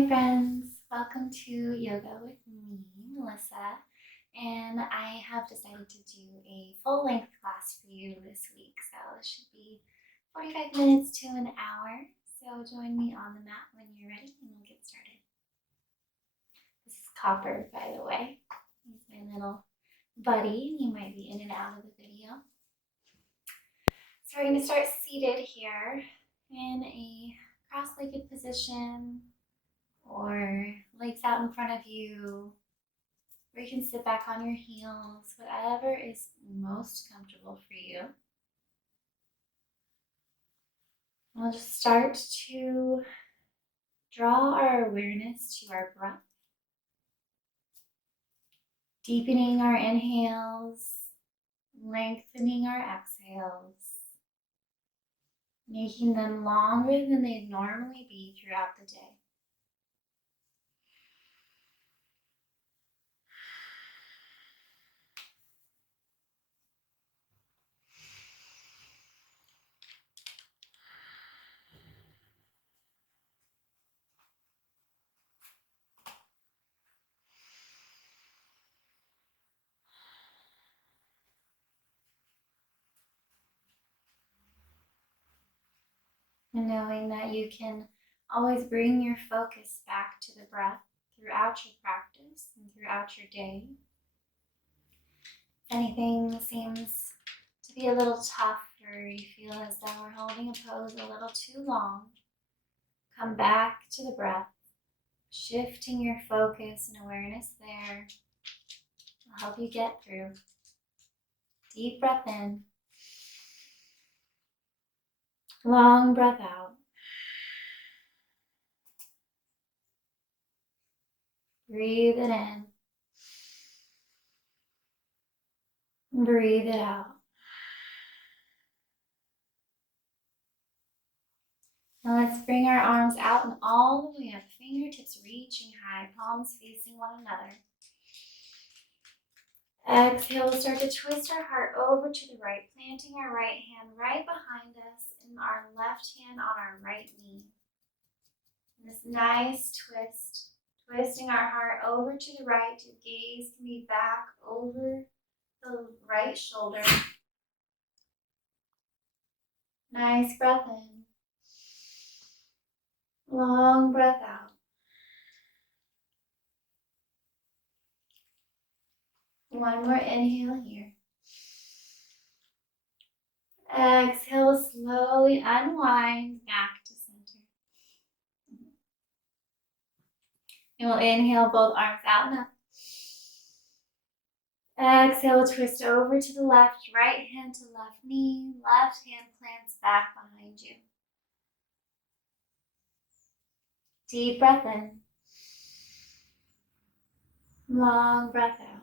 Hi friends, welcome to Yoga with me, Melissa, and I have decided to do a full-length class for you this week, so it should be 45 minutes to an hour, so join me on the mat when you're ready and we'll get started. This is Copper, by the way. He's my little buddy, he might be in and out of the video. So we're going to start seated here in a cross-legged position, or legs out in front of you, or you can sit back on your heels, whatever is most comfortable for you. We'll just start to draw our awareness to our breath, deepening our inhales, lengthening our exhales, making them longer than they'd normally be throughout the day. And knowing that you can always bring your focus back to the breath throughout your practice and throughout your day. If anything seems to be a little tough, or you feel as though we're holding a pose a little too long, come back to the breath, shifting your focus and awareness there will help you get through. Deep breath in, long breath out. Breathe it in, breathe it out. Now let's bring our arms out and all the way up, fingertips reaching high, palms facing one another. Exhale, we'll start to twist our heart over to the right, planting our right hand right behind us and our left hand on our right knee. And this nice twist, twisting our heart over to the right, your gaze can be back over the right shoulder. Nice breath in, long breath out. One more inhale here. Exhale, slowly unwind back to center. And we'll inhale both arms out and up. Exhale, twist over to the left, right hand to left knee, left hand plants back behind you. Deep breath in. Long breath out.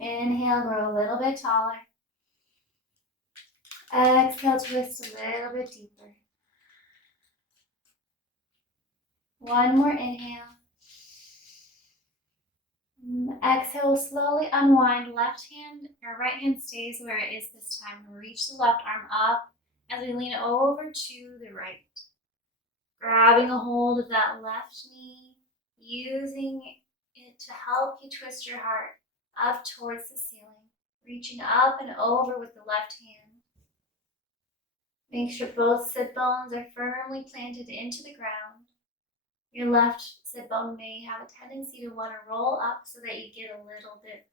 Inhale, grow a little bit taller. Exhale, twist a little bit deeper. One more inhale. Exhale, slowly unwind. Left hand or right hand stays where it is this time. We'll reach the left arm up as we lean over to the right. Grabbing a hold of that left knee, using it to help you twist your heart up towards the ceiling, reaching up and over with the left hand. Make sure both sit bones are firmly planted into the ground. Your left sit bone may have a tendency to want to roll up so that you get a little bit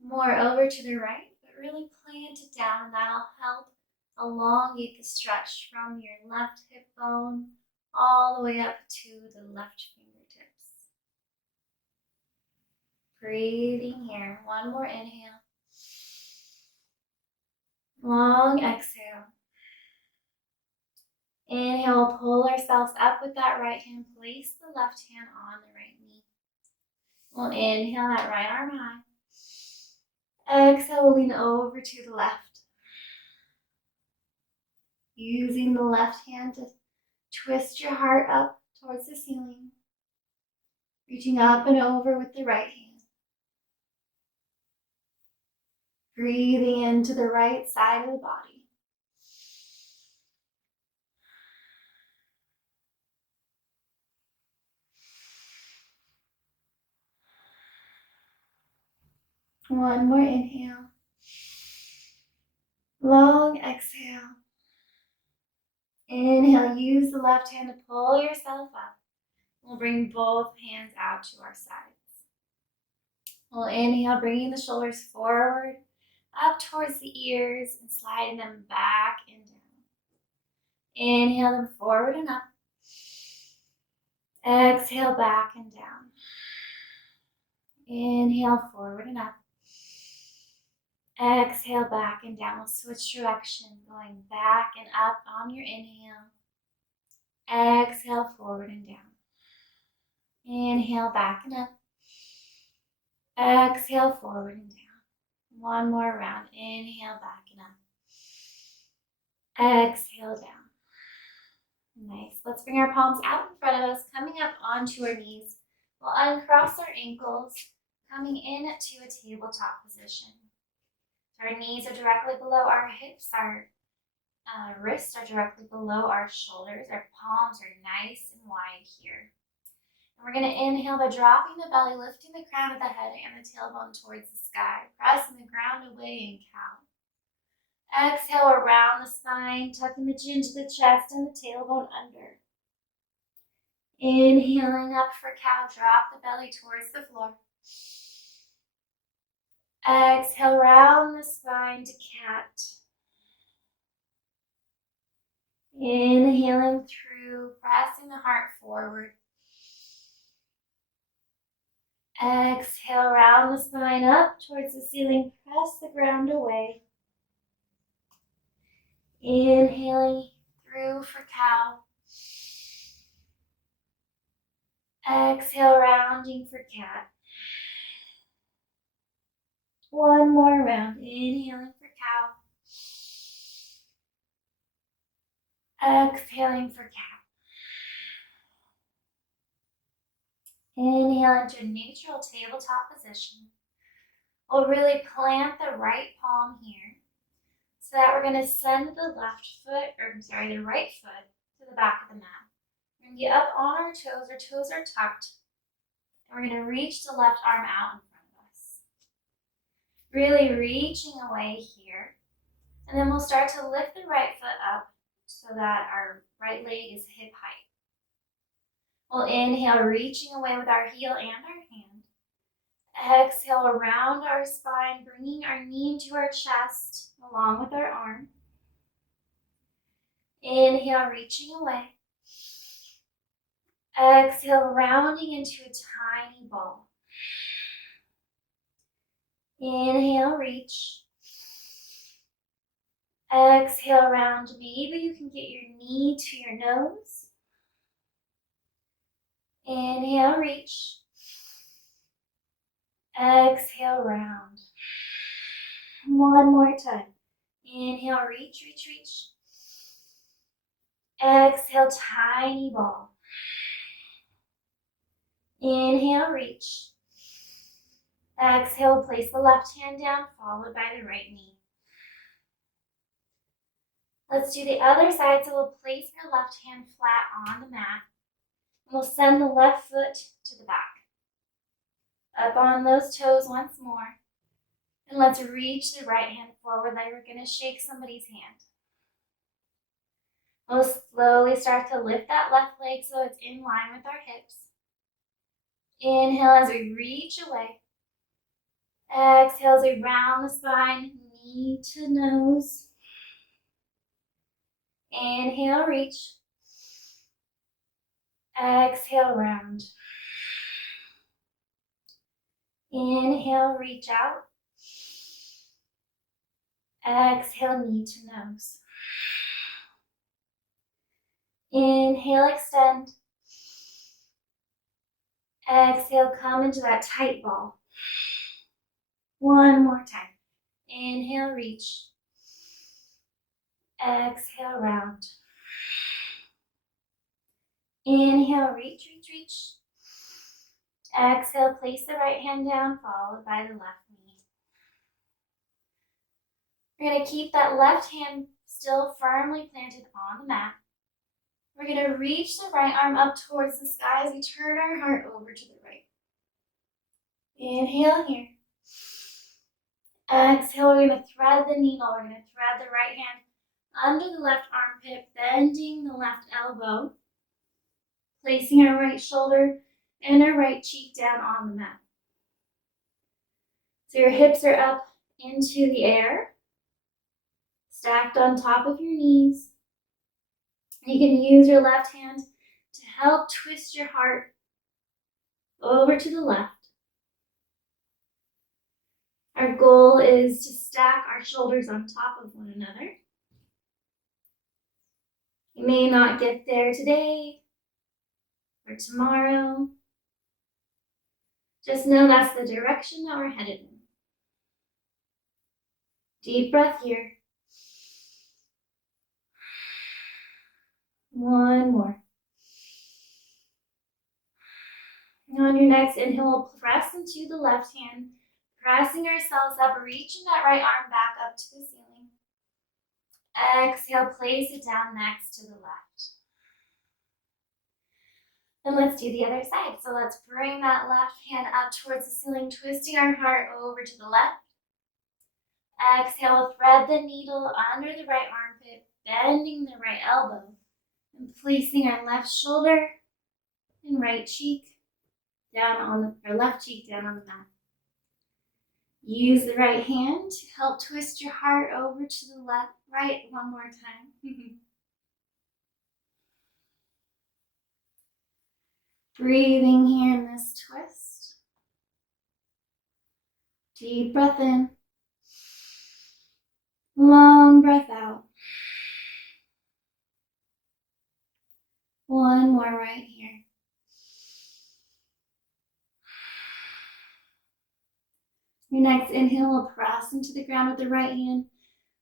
more over to the right, but really plant it down, and that'll help elongate the stretch from your left hip bone all the way up to the left fingertips. Breathing here. One more inhale. Long exhale. Inhale, pull ourselves up with that right hand. Place the left hand on the right knee. We'll inhale that right arm high. Exhale, we'll lean over to the left. Using the left hand to twist your heart up towards the ceiling. Reaching up and over with the right hand. Breathing into the right side of the body. One more inhale. Long exhale. Inhale, use the left hand to pull yourself up. We'll bring both hands out to our sides. We'll inhale, bringing the shoulders forward, up towards the ears, and sliding them back and down. Inhale them forward and up. Exhale, back and down. Inhale, forward and up. Exhale, back and down. We'll switch direction, going back and up on your inhale. Exhale, forward and down. Inhale, back and up. Exhale, forward and down. One more round. Inhale, back and up. Exhale, down. Nice. Let's bring our palms out in front of us, coming up onto our knees. We'll uncross our ankles, coming into a tabletop position. Our knees are directly below our hips, our wrists are directly below our shoulders, our palms are nice and wide here. And we're going to inhale by dropping the belly, lifting the crown of the head and the tailbone towards the sky, pressing the ground away in cow. Exhale around the spine, tucking the chin to the chest and the tailbone under. Inhaling up for cow, drop the belly towards the floor. Exhale, round the spine to cat. Inhaling through, pressing the heart forward. Exhale, round the spine up towards the ceiling, press the ground away. Inhaling through for cow. Exhale, rounding for cat. One more round, inhaling for cow. Exhaling for cat. Inhale into a neutral tabletop position. We'll really plant the right palm here so that we're going to send the right foot to the back of the mat. We're going to get up on our toes are tucked, and we're going to reach the left arm out in front of us. Really reaching away here, and then we'll start to lift the right foot up so that our right leg is hip height. We'll inhale, reaching away with our heel and our hand. Exhale around our spine, bringing our knee into our chest along with our arm. Inhale, reaching away. Exhale, rounding into a tiny ball. Inhale, reach. Exhale, round. Maybe you can get your knee to your nose. Inhale, reach. Exhale, round. One more time. Inhale, reach, reach, reach. Exhale, tiny ball. Inhale, reach. Exhale, place the left hand down, followed by the right knee. Let's do the other side. So we'll place our left hand flat on the mat. We'll send the left foot to the back. Up on those toes once more. And let's reach the right hand forward like we're going to shake somebody's hand. We'll slowly start to lift that left leg so it's in line with our hips. Inhale as we reach away. Exhale as we round the spine, knee to nose. Inhale, reach. Exhale, round. Inhale, reach out. Exhale, knee to nose. Inhale, extend. Exhale, come into that tight ball. One more time. Inhale, reach. Exhale, round. Inhale, reach, reach, reach. Exhale, place the right hand down, followed by the left knee. We're going to keep that left hand still firmly planted on the mat. We're going to reach the right arm up towards the sky as we turn our heart over to the right. Inhale here. Exhale, we're going to thread the needle. We're going to thread the right hand under the left armpit, bending the left elbow, placing our right shoulder and our right cheek down on the mat. So your hips are up into the air, stacked on top of your knees. You can use your left hand to help twist your heart over to the left. Our goal is to stack our shoulders on top of one another. You may not get there today or tomorrow. Just know that's the direction that we're headed in. Deep breath here. One more. On your next inhale, we'll press into the left hand, pressing ourselves up, reaching that right arm back up to the ceiling. Exhale, place it down next to the left. And let's do the other side. So let's bring that left hand up towards the ceiling, twisting our heart over to the left. Exhale, thread the needle under the right armpit, bending the right elbow, and placing our left shoulder and right cheek down on the, or left cheek down on the mat. Use the right hand to help twist your heart over to the left, right one more time. Breathing here in this twist. Deep breath in. Long breath out. One more right here. Your next inhale will press into the ground with the right hand.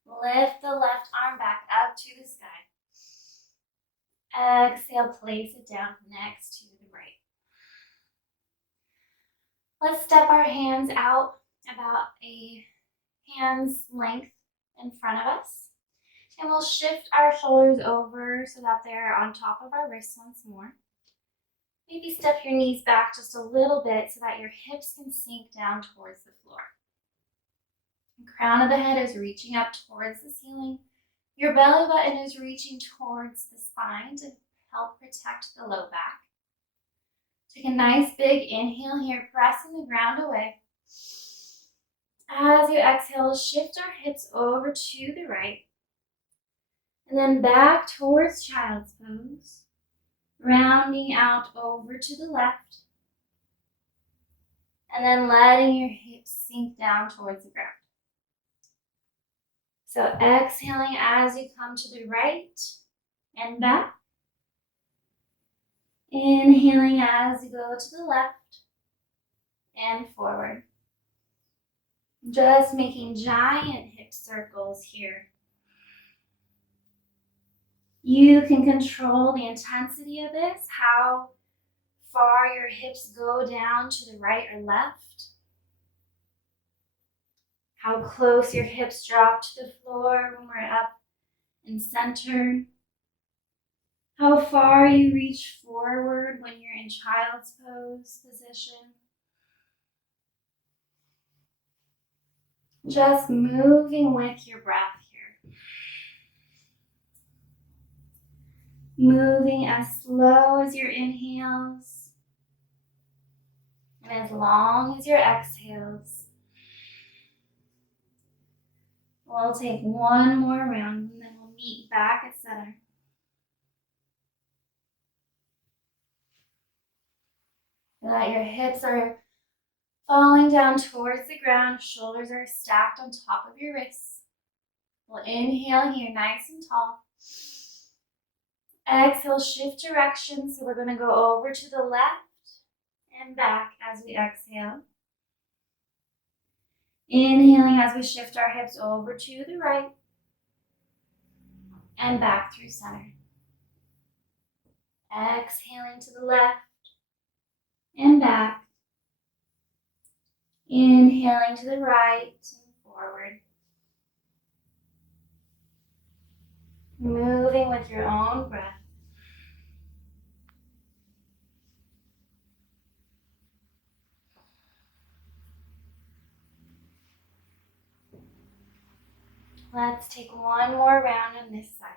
Lift the left arm back up to the sky. Exhale, place it down next to the right. Let's step our hands out about a hand's length in front of us. And we'll shift our shoulders over so that they're on top of our wrists once more. Maybe step your knees back just a little bit so that your hips can sink down towards the floor. The crown of the head is reaching up towards the ceiling. Your belly button is reaching towards the spine to help protect the low back. Take a nice big inhale here, pressing the ground away. As you exhale, shift our hips over to the right. And then back towards child's pose. Rounding out over to the left. And then letting your hips sink down towards the ground. So exhaling as you come to the right and back. Inhaling as you go to the left and forward. Just making giant hip circles here. You can control the intensity of this, how far your hips go down to the right or left, how close your hips drop to the floor when we're up and centered, how far you reach forward when you're in child's pose position. Just moving with your breath here. Moving as slow as your inhales and as long as your exhales. We'll take one more round and then we'll meet back at center. So that your hips are falling down towards the ground, shoulders are stacked on top of your wrists. We'll inhale here, nice and tall. Exhale, shift direction. So we're going to go over to the left and back as we exhale. Inhaling as we shift our hips over to the right and back through center. Exhaling to the left and back. Inhaling to the right and forward. Moving with your own breath. Let's take one more round on this side.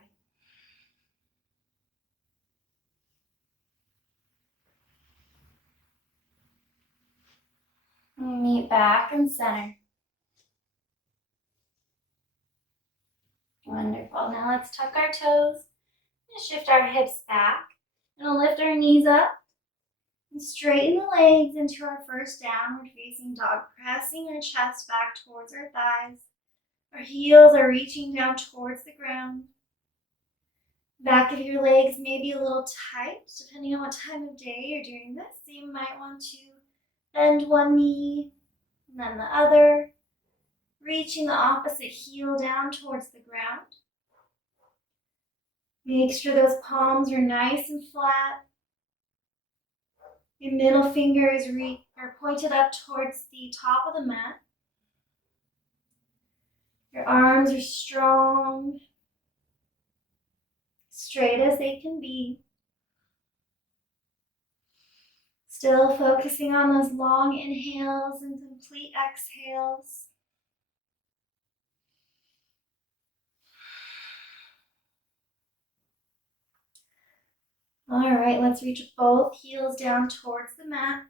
Meet back and center. Wonderful. Now let's tuck our toes and shift our hips back. And we'll lift our knees up and straighten the legs into our first downward facing dog, pressing our chest back towards our thighs. Our heels are reaching down towards the ground. Back of your legs may be a little tight, depending on what time of day you're doing this. So you might want to bend one knee and then the other, reaching the opposite heel down towards the ground. Make sure those palms are nice and flat. Your middle finger is pointed up towards the top of the mat. Your arms are strong, straight as they can be. Still focusing on those long inhales and complete exhales. All right, let's reach both heels down towards the mat.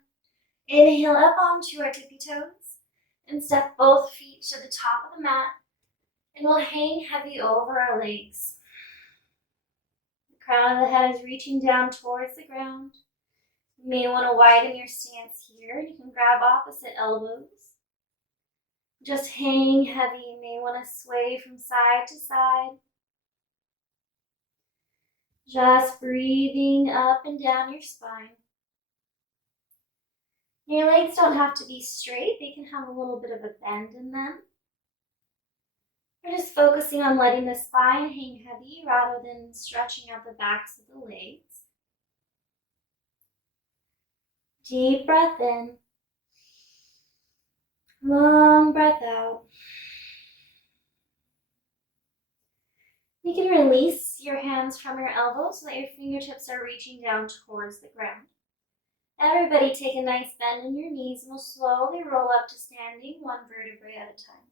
Inhale up onto our tippy toes and step both feet to the top of the mat. And we'll hang heavy over our legs. The crown of the head is reaching down towards the ground. You may want to widen your stance here. You can grab opposite elbows. Just hang heavy. You may want to sway from side to side. Just breathing up and down your spine. Your legs don't have to be straight. They can have a little bit of a bend in them. We're just focusing on letting the spine hang heavy rather than stretching out the backs of the legs. Deep breath in. Long breath out. You can release your hands from your elbows so that your fingertips are reaching down towards the ground. Everybody take a nice bend in your knees and we'll slowly roll up to standing, one vertebrae at a time.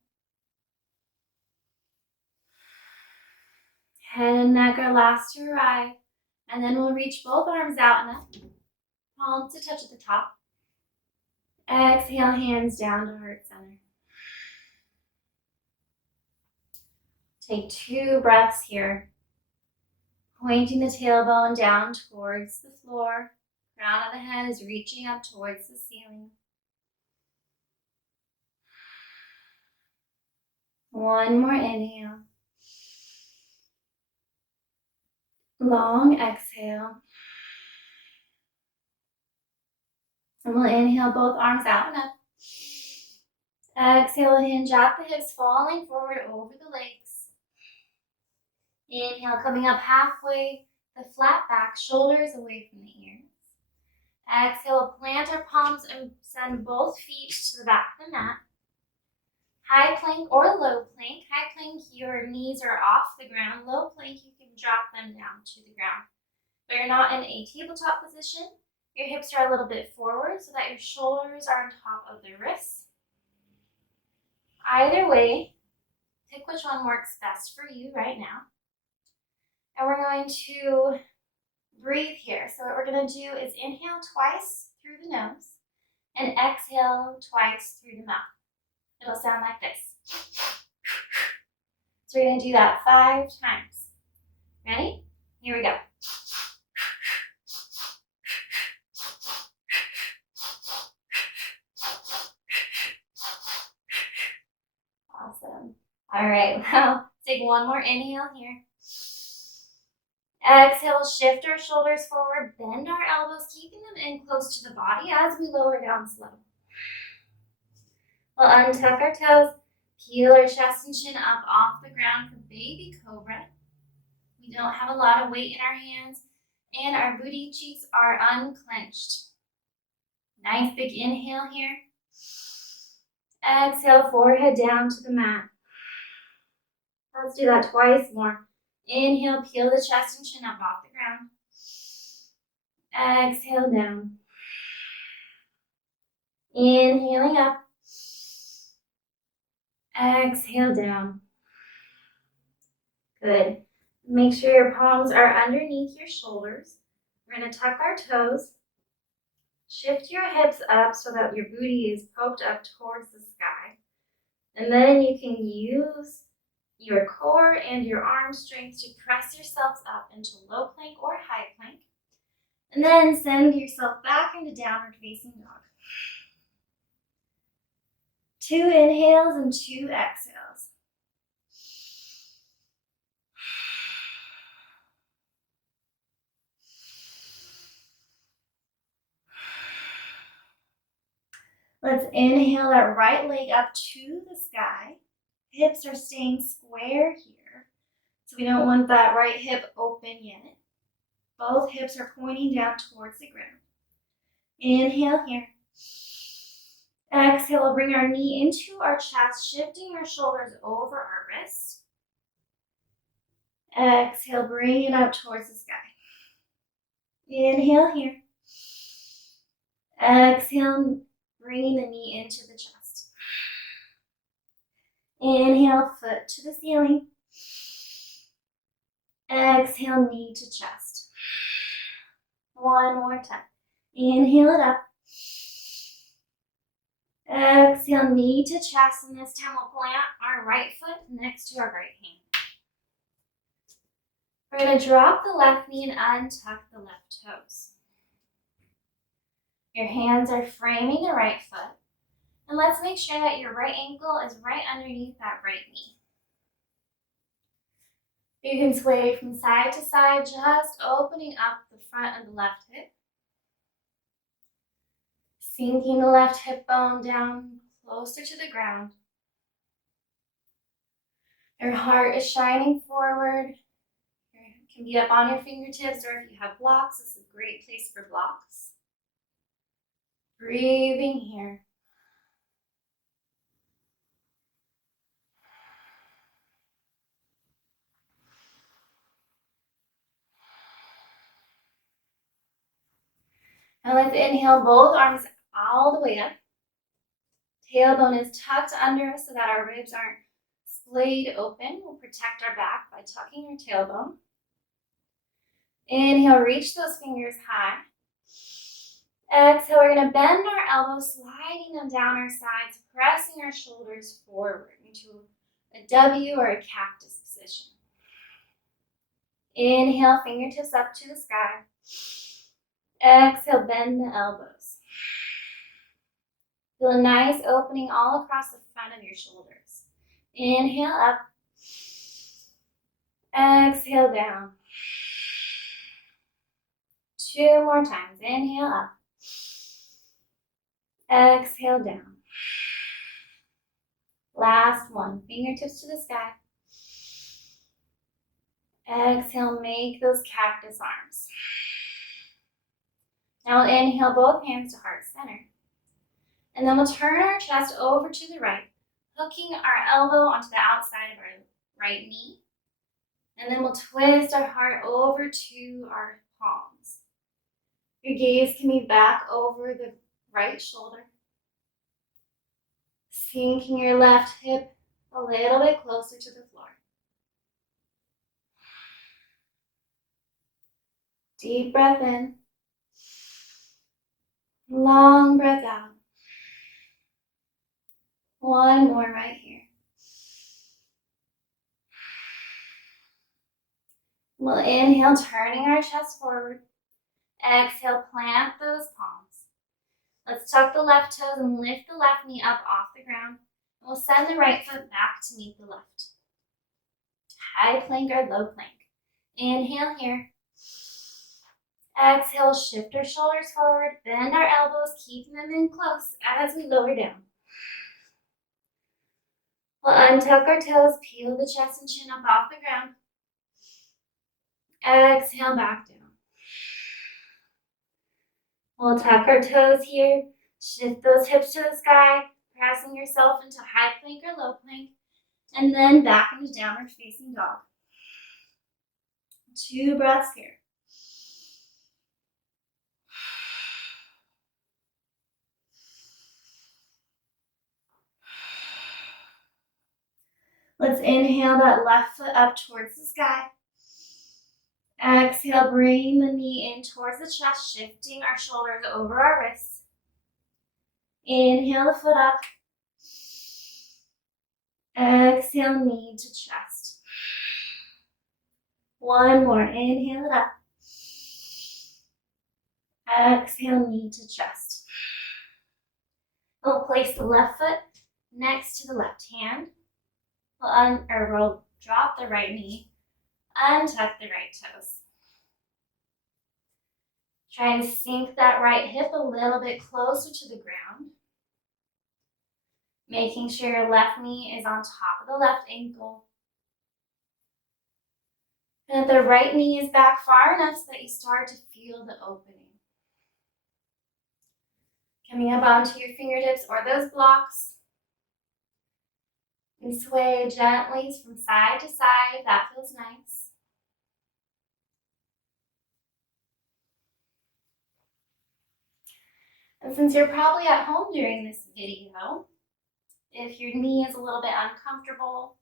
Head and neck are last to arrive, and then we'll reach both arms out and up, palms to touch at the top. Exhale, hands down to heart center. Take 2 breaths here, pointing the tailbone down towards the floor. Crown of the head is reaching up towards the ceiling. One more inhale. Long exhale. And we'll inhale both arms out and up. Exhale, hinge at the hips, falling forward over the legs. Inhale, coming up halfway, the flat back, shoulders away from the ears. Exhale, plant our palms and send both feet to the back of the mat. High plank or low plank. High plank, your knees are off the ground. Low plank, you can drop them down to the ground. But you're not in a tabletop position. Your hips are a little bit forward so that your shoulders are on top of the wrists. Either way, pick which one works best for you right now. And we're going to breathe here. So what we're going to do is inhale twice through the nose and exhale twice through the mouth. It'll sound like this. So we're going to do that 5 times. Ready? Here we go. Awesome. All right, well, take one more inhale here. Exhale, shift our shoulders forward, bend our elbows, keeping them in close to the body as we lower down slow. We'll untuck our toes, peel our chest and chin up off the ground for baby cobra. We don't have a lot of weight in our hands, and our booty cheeks are unclenched. Nice big inhale here. Exhale, forehead down to the mat. Let's do that twice more. Inhale, peel the chest and chin up off the ground. Exhale down. Inhaling up. Exhale down. Good. Make sure your palms are underneath your shoulders. We're going to tuck our toes. Shift your hips up so that your booty is poked up towards the sky. And then you can use your core and your arm strength to press yourselves up into low plank or high plank. And then send yourself back into downward facing dog. 2 inhales and 2 exhales. Let's inhale that right leg up to the sky. Hips are staying square here. So we don't want that right hip open yet. Both hips are pointing down towards the ground. Inhale here. Exhale, we'll bring our knee into our chest, shifting our shoulders over our wrist. Exhale, bring it up towards the sky. Inhale here. Exhale, bringing the knee into the chest. Inhale, foot to the ceiling. Exhale, knee to chest. One more time. Inhale it up. Exhale, knee to chest, and this time we'll plant our right foot next to our right hand. We're going to drop the left knee and untuck the left toes. Your hands are framing the right foot, and let's make sure that your right ankle is right underneath that right knee. You can sway from side to side, just opening up the front of the left hip. Sinking the left hip bone down closer to the ground. Your heart is shining forward. You can be up on your fingertips, or if you have blocks, this is a great place for blocks. Breathing here. Now let's inhale both arms all the way up. Tailbone is tucked under us so that our ribs aren't splayed open. We'll protect our back by tucking our tailbone. Inhale, reach those fingers high. Exhale, we're going to bend our elbows, sliding them down our sides, pressing our shoulders forward into a W or a cactus position. Inhale, fingertips up to the sky. Exhale, bend the elbows. Feel a nice opening all across the front of your shoulders. Inhale up. Exhale down. 2 more times. Inhale up. Exhale down. Last one. Fingertips to the sky. Exhale, make those cactus arms. Now we'll inhale both hands to heart center. And then we'll turn our chest over to the right, hooking our elbow onto the outside of our right knee. And then we'll twist our heart over to our palms. Your gaze can be back over the right shoulder. Sinking your left hip a little bit closer to the floor. Deep breath in. Long breath out. One more right here. We'll inhale, turning our chest forward. Exhale, plant those palms. Let's tuck the left toes and lift the left knee up off the ground. And we'll send the right foot back to meet the left. High plank or low plank. Inhale here. Exhale, shift our shoulders forward, bend our elbows, keeping them in close as we lower down. We'll untuck our toes, peel the chest and chin up off the ground. Exhale, back down. We'll tuck our toes here, shift those hips to the sky, pressing yourself into high plank or low plank, and then back into downward facing dog. 2 breaths here. Let's inhale that left foot up towards the sky. Exhale, bring the knee in towards the chest, shifting our shoulders over our wrists. Inhale the foot up. Exhale, knee to chest. One more, inhale it up. Exhale, knee to chest. We'll place the left foot next to the left hand. We'll drop the right knee, untuck the right toes. Try and sink that right hip a little bit closer to the ground. Making sure your left knee is on top of the left ankle. And that the right knee is back far enough so that you start to feel the opening. Coming up onto your fingertips or those blocks. And sway gently from side to side if that feels nice. And since you're probably at home during this video, if your knee is a little bit uncomfortable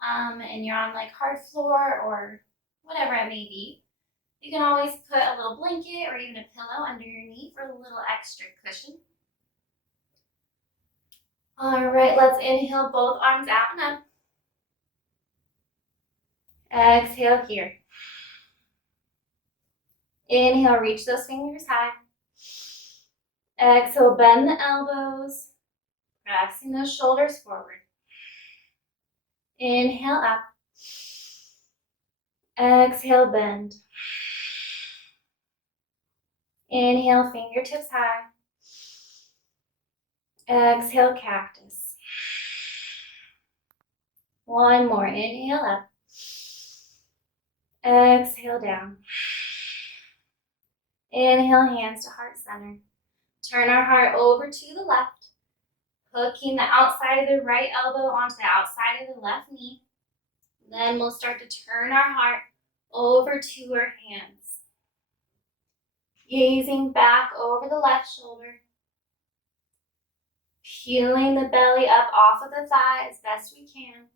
and you're on like hard floor or whatever it may be, you can always put a little blanket or even a pillow under your knee for a little extra cushion. All right, let's inhale both arms out and up. Exhale here. Inhale, reach those fingers high. Exhale, bend the elbows, pressing those shoulders forward. Inhale up. Exhale, bend. Inhale, fingertips high. Exhale, cactus. One more, inhale up. Exhale down. Inhale, hands to heart center. Turn our heart over to the left, hooking the outside of the right elbow onto the outside of the left knee. Then we'll start to turn our heart over to our hands. Gazing back over the left shoulder. Peeling the belly up off of the thigh as best we can.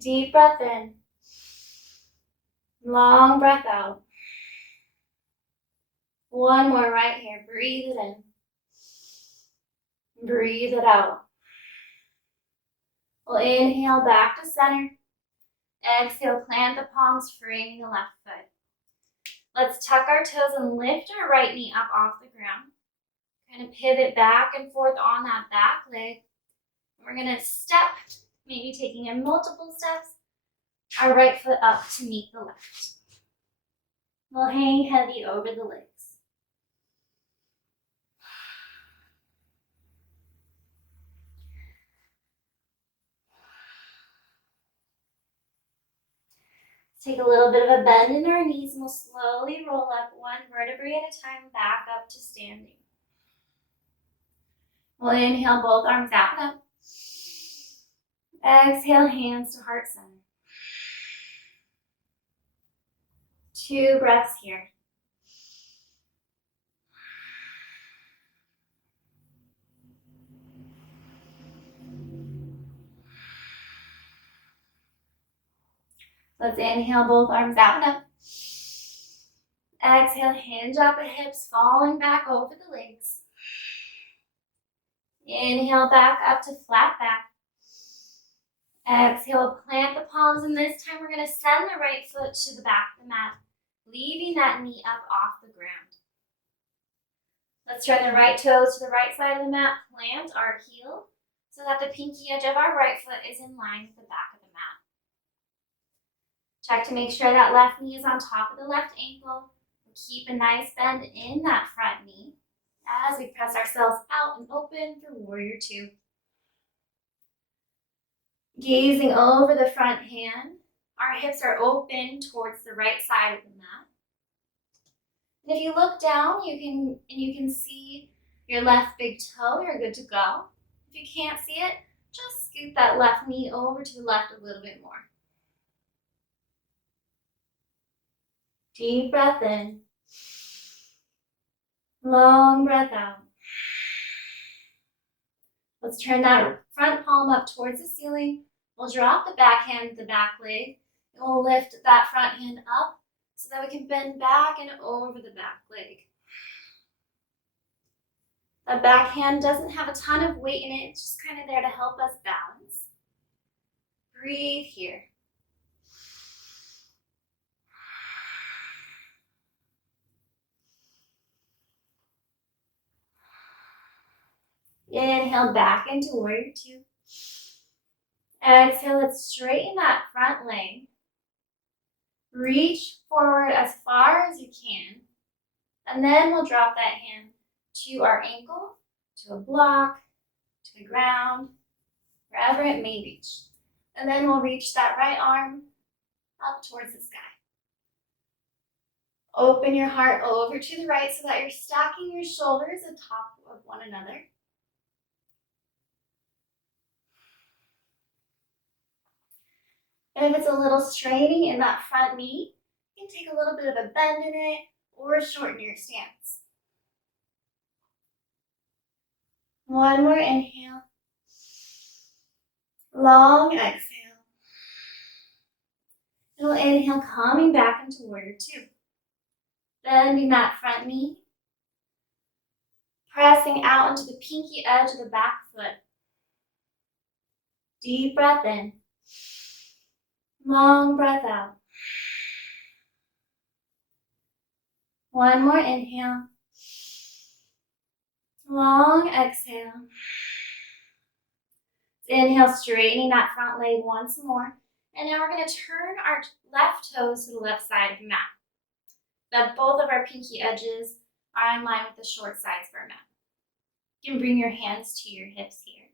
Deep breath in. Long breath out. One more right here. Breathe it in. Breathe it out. We'll inhale back to center. Exhale, plant the palms, freeing the left foot. Let's tuck our toes and lift our right knee up off the ground. Kind of pivot back and forth on that back leg. We're going to step, maybe taking in multiple steps, our right foot up to meet the left. We'll hang heavy over the legs. Take a little bit of a bend in our knees and we'll slowly roll up one vertebrae at a time back up to standing. We'll inhale both arms out and up. Exhale, hands to heart center. 2 breaths here. Let's inhale both arms out and up. Exhale, hinge out the hips, falling back over the legs. Inhale back up to flat back. Exhale, plant the palms, and this time we're going to send the right foot to the back of the mat, leaving that knee up off the ground. Let's turn the right toes to the right side of the mat, plant our heel so that the pinky edge of our right foot is in line with the back of the mat. Check to make sure that left knee is on top of the left ankle. Keep a nice bend in that front knee as we press ourselves out and open for Warrior Two. Gazing over the front hand, our hips are open towards the right side of the mat. And if you look down, you can see your left big toe, you're good to go. If you can't see it, just scoot that left knee over to the left a little bit more. Deep breath in. Long breath out. Let's turn that front palm up towards the ceiling. We'll drop the back hand to the back leg, and we'll lift that front hand up so that we can bend back and over the back leg. The back hand doesn't have a ton of weight in it, it's just kind of there to help us balance. Breathe here. Inhale back into warrior two. Exhale, let's straighten that front leg. Reach forward as far as you can. And then we'll drop that hand to our ankle, to a block, to the ground, wherever it may reach. And then we'll reach that right arm up towards the sky. Open your heart over to the right so that you're stacking your shoulders atop of one another. And if it's a little straining in that front knee, you can take a little bit of a bend in it or shorten your stance. One more inhale. Long exhale. And we'll inhale, coming back into warrior two. Bending that front knee. Pressing out into the pinky edge of the back foot. Deep breath in. Long breath out. One more inhale. Long exhale. Inhale, straightening that front leg once more. And now we're going to turn our left toes to the left side of the mat. That both of our pinky edges are in line with the short sides of our mat. You can bring your hands to your hips here.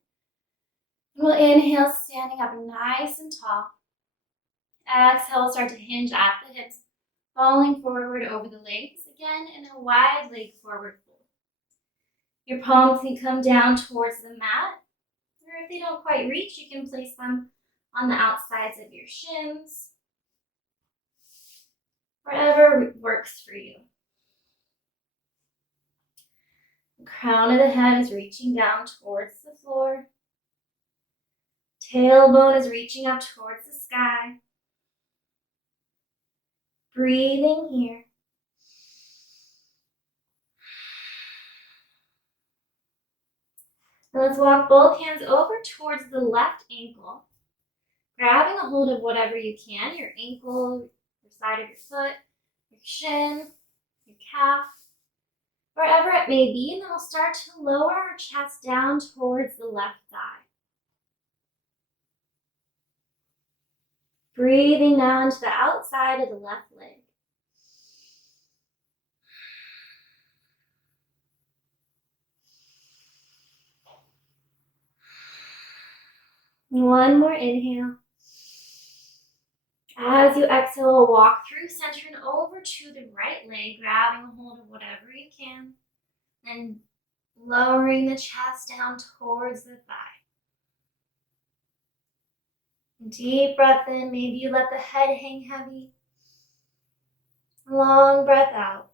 And we'll inhale, standing up nice and tall. Exhale, start to hinge at the hips, falling forward over the legs again in a wide leg forward fold. Your palms can come down towards the mat, or if they don't quite reach, you can place them on the outsides of your shins, wherever works for you. The crown of the head is reaching down towards the floor. Tailbone is reaching up towards the sky. Breathing here. Now let's walk both hands over towards the left ankle, grabbing a hold of whatever you can, your ankle, your side of your foot, your shin, your calf, wherever it may be, and then we'll start to lower our chest down towards the left thigh. Breathing now into the outside of the left leg. One more inhale. As you exhale, walk through center and over to the right leg, grabbing a hold of whatever you can, and lowering the chest down towards the thigh. Deep breath in, maybe you let the head hang heavy. Long breath out.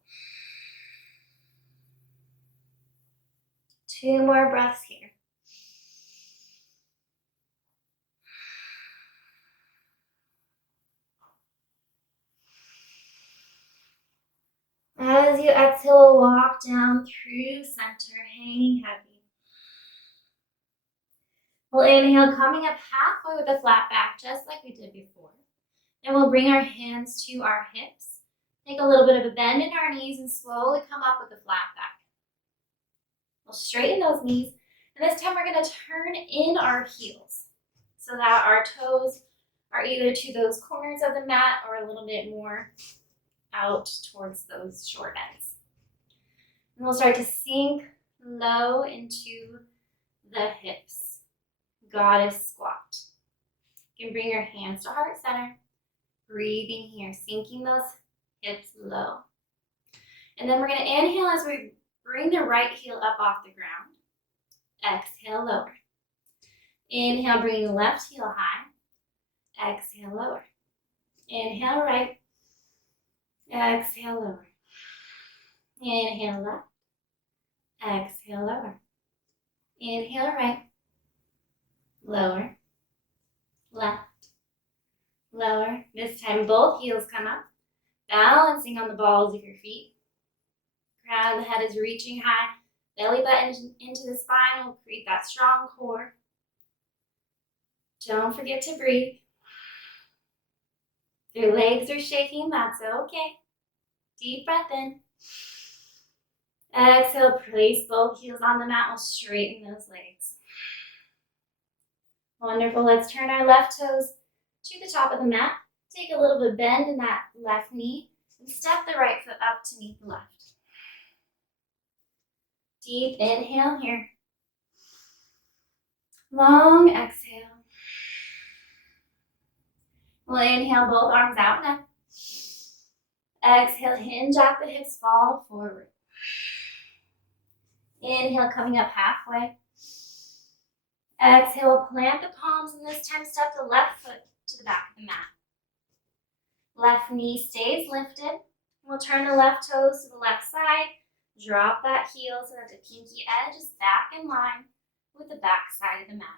2 more breaths here. As you exhale, walk down through center, hanging heavy. We'll inhale, coming up halfway with a flat back, just like we did before. And we'll bring our hands to our hips. Take a little bit of a bend in our knees and slowly come up with a flat back. We'll straighten those knees. And this time we're going to turn in our heels so that our toes are either to those corners of the mat or a little bit more out towards those short ends. And we'll start to sink low into the hips. Goddess squat. You can bring your hands to heart center. Breathing here, sinking those hips low. And then we're going to inhale as we bring the right heel up off the ground. Exhale, lower. Inhale, bring the left heel high. Exhale, lower. Inhale, right. Exhale, lower. Inhale, left. Exhale, lower. Inhale, right. Lower, left, lower. This time both heels come up, balancing on the balls of your feet. Crown of the head is reaching high. Belly button into the spine will create that strong core. Don't forget to breathe. If your legs are shaking, that's okay. Deep breath in. Exhale, place both heels on the mat. We'll straighten those legs. Wonderful. Let's turn our left toes to the top of the mat. Take a little bit of bend in that left knee and step the right foot up to meet the left. Deep inhale here. Long exhale. We'll inhale both arms out now. Exhale, hinge at the hips, fall forward. Inhale, coming up halfway. Exhale, plant the palms, and this time step the left foot to the back of the mat. Left knee stays lifted. We'll turn the left toes to the left side. Drop that heel so that the pinky edge is back in line with the back side of the mat.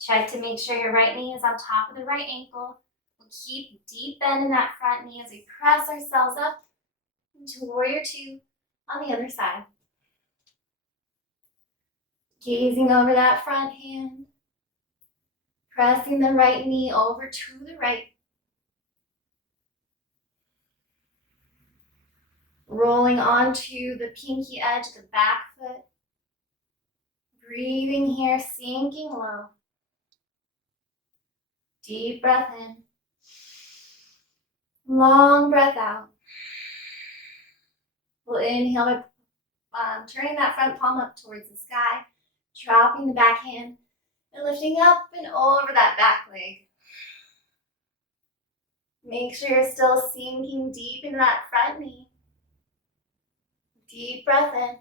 Check to make sure your right knee is on top of the right ankle. We'll keep deep bend in that front knee as we press ourselves up into warrior two on the other side. Gazing over that front hand, pressing the right knee over to the right. Rolling onto the pinky edge of the back foot. Breathing here, sinking low. Deep breath in. Long breath out. We'll inhale by turning that front palm up towards the sky, dropping the back hand, and lifting up and over that back leg. Make sure you're still sinking deep into that front knee. Deep breath in.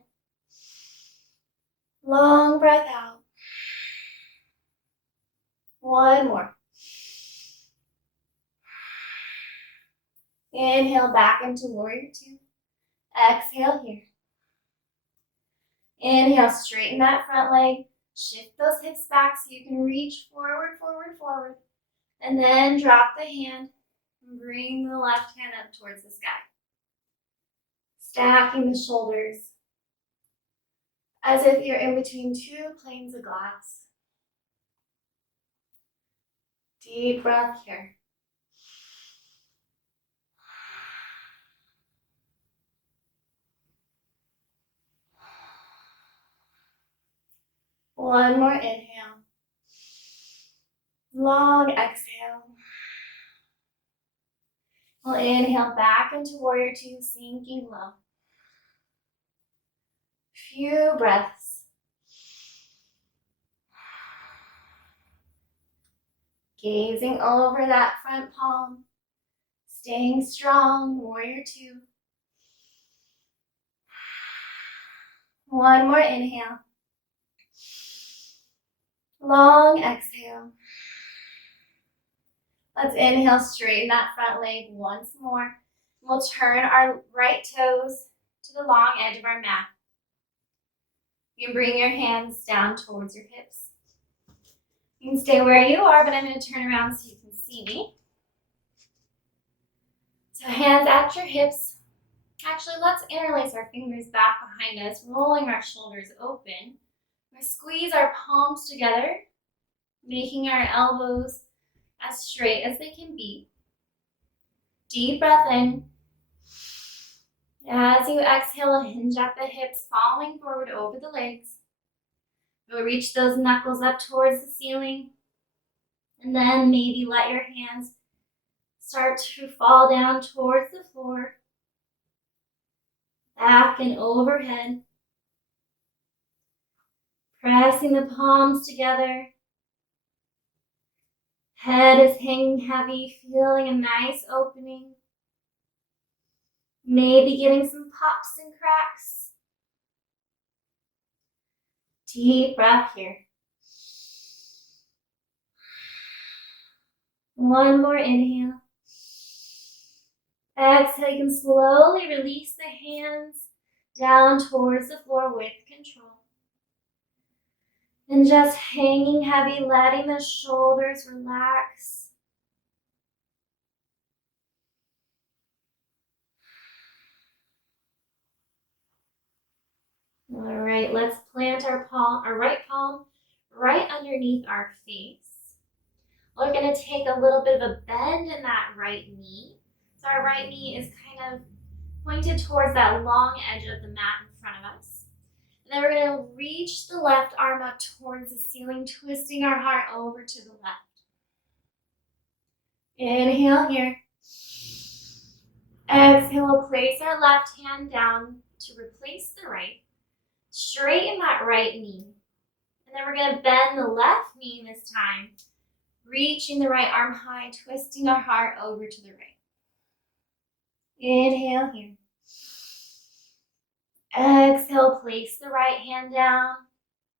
Long breath out. One more. Inhale back into warrior two. Exhale here. Inhale, straighten that front leg. Shift those hips back so you can reach forward, forward, forward. And then drop the hand and bring the left hand up towards the sky. Stacking the shoulders as if you're in between two planes of glass. Deep breath here. One more inhale. Long exhale. We'll inhale back into warrior two, sinking low. Few breaths. Gazing over that front palm. Staying strong, warrior two. One more inhale. Long exhale. Let's inhale, straighten that front leg once more. We'll turn our right toes to the long edge of our mat. You can bring your hands down towards your hips. You can stay where you are, but I'm going to turn around so you can see me. So hands at your hips. Actually, let's interlace our fingers back behind us, rolling our shoulders open. We're going to squeeze our palms together, making our elbows as straight as they can be. Deep breath in. As you exhale, hinge at the hips, falling forward over the legs. You'll reach those knuckles up towards the ceiling. And then maybe let your hands start to fall down towards the floor. Back and overhead. Pressing the palms together. Head is hanging heavy, feeling a nice opening. Maybe getting some pops and cracks. Deep breath here. One more inhale. Exhale, you can slowly release the hands down towards the floor with control. And just hanging heavy, letting the shoulders relax. All right, let's plant our right palm right underneath our face. We're going to take a little bit of a bend in that right knee. So our right knee is kind of pointed towards that long edge of the mat in front of us. And then we're going to reach the left arm up towards the ceiling, twisting our heart over to the left. Inhale here. Exhale, we'll place our left hand down to replace the right. Straighten that right knee. And then we're going to bend the left knee this time, reaching the right arm high, twisting our heart over to the right. Inhale here. Exhale, place the right hand down,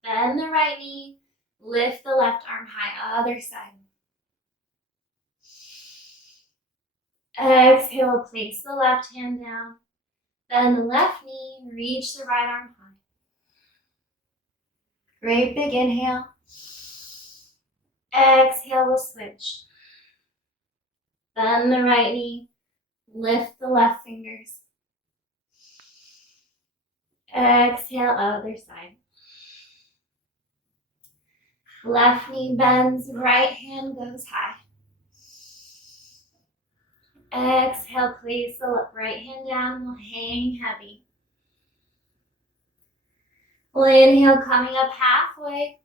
bend the right knee, lift the left arm high, other side. Exhale, place the left hand down, bend the left knee, reach the right arm high. Great big inhale. Exhale, we'll switch. Bend the right knee, lift the left fingers. Exhale, other side. Left knee bends, right hand goes high. Exhale, place the right hand down, we'll hang heavy. We'll inhale, coming up halfway,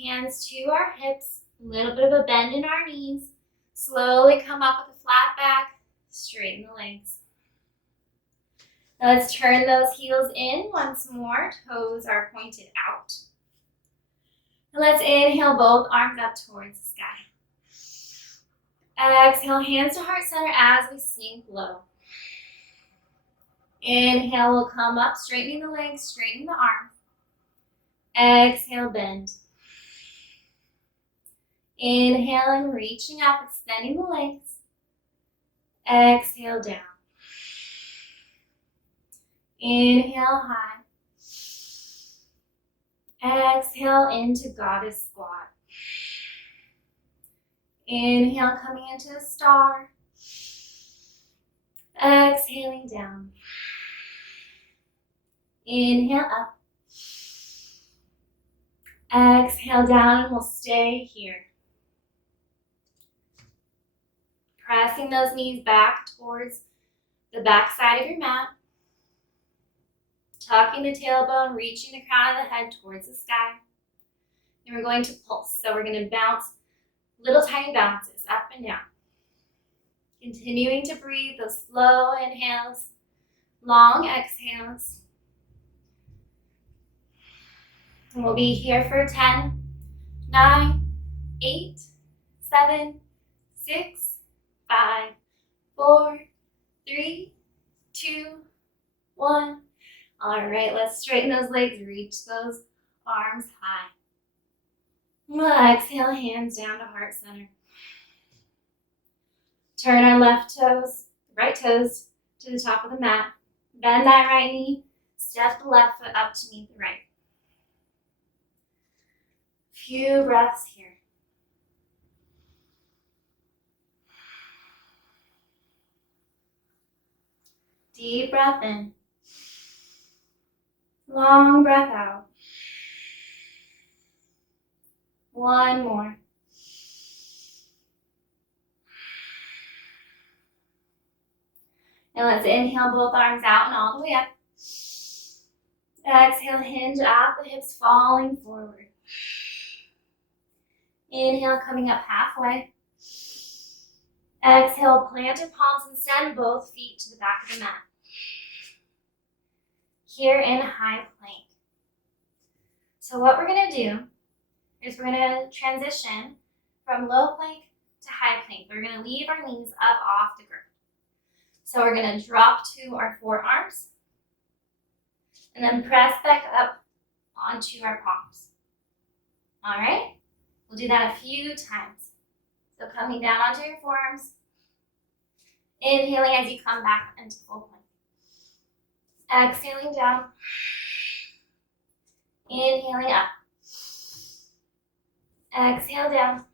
hands to our hips, a little bit of a bend in our knees. Slowly come up with a flat back, straighten the legs. Now let's turn those heels in once more, toes are pointed out. And let's inhale, both arms up towards the sky. Exhale, hands to heart center as we sink low. Inhale, we'll come up, straightening the legs, straightening the arms. Exhale, bend. Inhaling, reaching up, extending the legs. Exhale, down. Inhale, high. Exhale into goddess squat. Inhale, coming into a star. Exhaling down. Inhale up. Exhale down, and we'll stay here. Pressing those knees back towards the back side of your mat. Tucking the tailbone, reaching the crown of the head towards the sky. And we're going to pulse. So we're going to bounce little tiny bounces up and down. Continuing to breathe those slow inhales, long exhales. And we'll be here for 10, 9, 8, 7, 6, 5, 4, 3, 2, 1. All right, let's straighten those legs, reach those arms high. We'll exhale, hands down to heart center. Turn our right toes to the top of the mat. Bend that right knee, step the left foot up to meet the right. Few breaths here. Deep breath in. Long breath out. One more. And let's inhale both arms out and all the way up. Exhale, hinge at the hips, falling forward. Inhale, coming up halfway. Exhale, plant your palms and send both feet to the back of the mat. Here in high plank. So what we're going to do is we're going to transition from low plank to high plank. We're going to leave our knees up off the ground. So we're going to drop to our forearms and then press back up onto our palms. All right? We'll do that a few times. So coming down onto your forearms, inhaling as you come back into full plank. Exhaling down, inhaling up. Exhale down.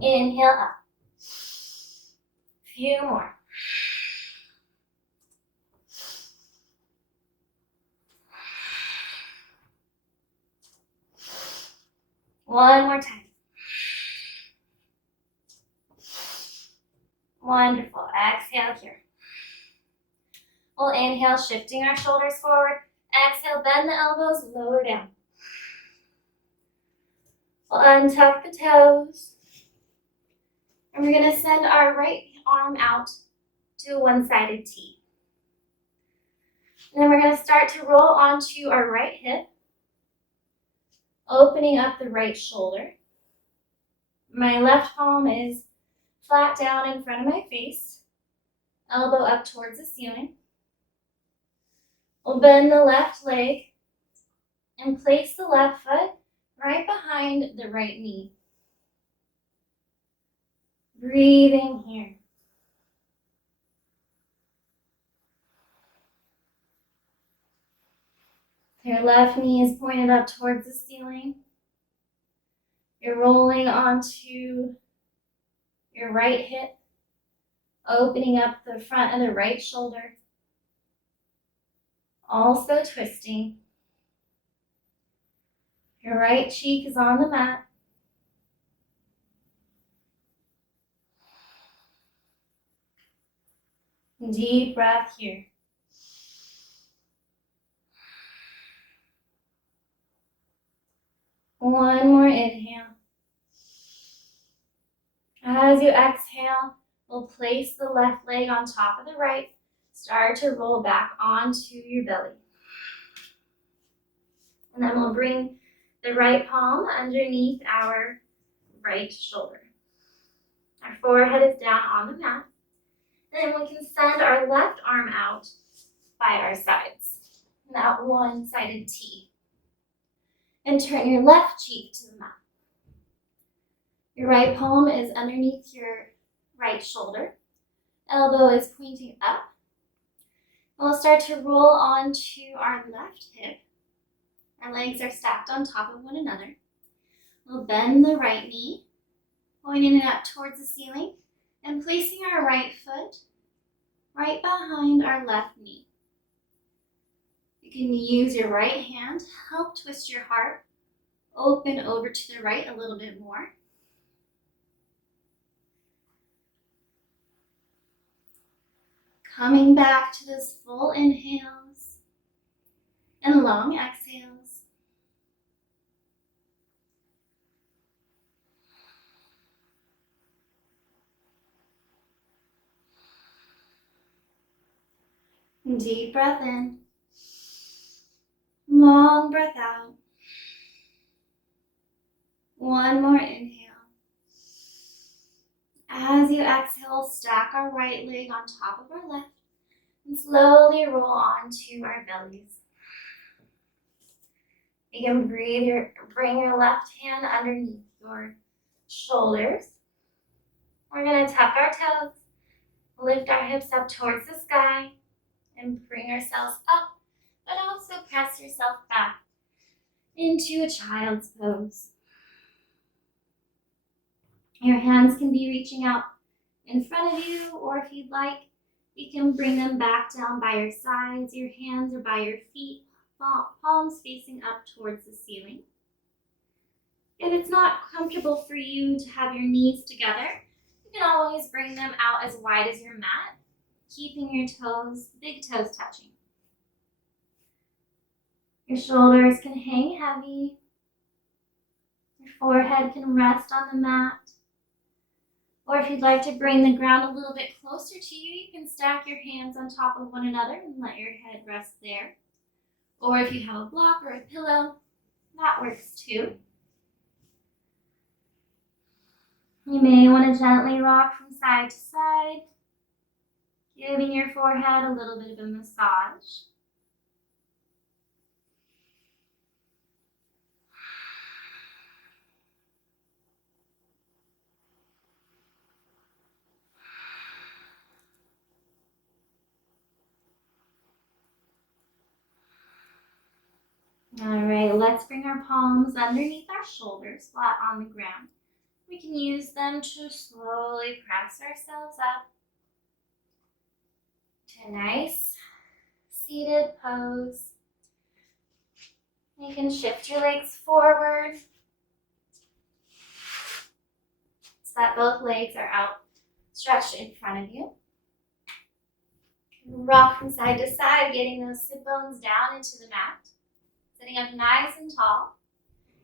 Inhale up. Few more. One more time. Wonderful. Exhale here. We'll inhale, shifting our shoulders forward. Exhale, bend the elbows, lower down. We'll untuck the toes. And we're going to send our right arm out to a one-sided T. And then we're going to start to roll onto our right hip, opening up the right shoulder. My left palm is flat down in front of my face, elbow up towards the ceiling. We'll bend the left leg and place the left foot right behind the right knee. Breathing here. Your left knee is pointed up towards the ceiling. You're rolling onto your right hip, opening up the front of the right shoulder. Also twisting. Your right cheek is on the mat. Deep breath here. One more inhale. As you exhale, we'll place the left leg on top of the right. Start to roll back onto your belly. And then we'll bring the right palm underneath our right shoulder. Our forehead is down on the mat. And then we can send our left arm out by our sides. That one-sided T. And turn your left cheek to the mat. Your right palm is underneath your right shoulder. Elbow is pointing up. We'll start to roll onto our left hip. Our legs are stacked on top of one another. We'll bend the right knee, pointing it up towards the ceiling, and placing our right foot right behind our left knee. You can use your right hand to help twist your heart, open over to the right a little bit more. Coming back to those full inhales and long exhales. Deep breath in. Long breath out. One more inhale. As you exhale, stack our right leg on top of our left and slowly roll onto our bellies. You can bring your left hand underneath your shoulders. We're going to tuck our toes, lift our hips up towards the sky, and bring ourselves up, but also press yourself back into a child's pose. Your hands can be reaching out in front of you, or if you'd like, you can bring them back down by your sides. Your hands are by your feet, palms facing up towards the ceiling. If it's not comfortable for you to have your knees together, you can always bring them out as wide as your mat, keeping your toes, big toes touching. Your shoulders can hang heavy. Your forehead can rest on the mat. Or if you'd like to bring the ground a little bit closer to you, you can stack your hands on top of one another and let your head rest there. Or if you have a block or a pillow, that works too. You may want to gently rock from side to side, giving your forehead a little bit of a massage. All right, let's bring our palms underneath our shoulders, flat on the ground. We can use them to slowly press ourselves up to a nice seated pose. You can shift your legs forward so that both legs are out, stretched in front of you. Rock from side to side, getting those sit bones down into the mat. Sitting up nice and tall.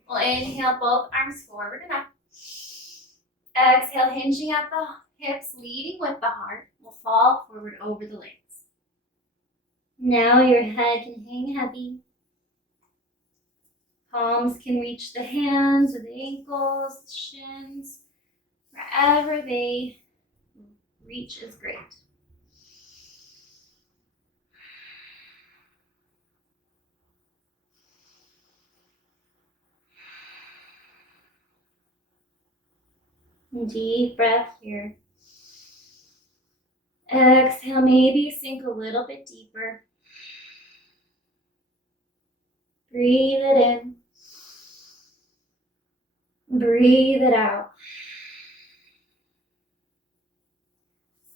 We'll inhale both arms forward and up. Exhale, hinging at the hips, leading with the heart. We'll fall forward over the legs. Now your head can hang heavy. Palms can reach the hands or the ankles, the shins. Wherever they reach is great. Deep breath here. Exhale, maybe sink a little bit deeper. Breathe it in. Breathe it out.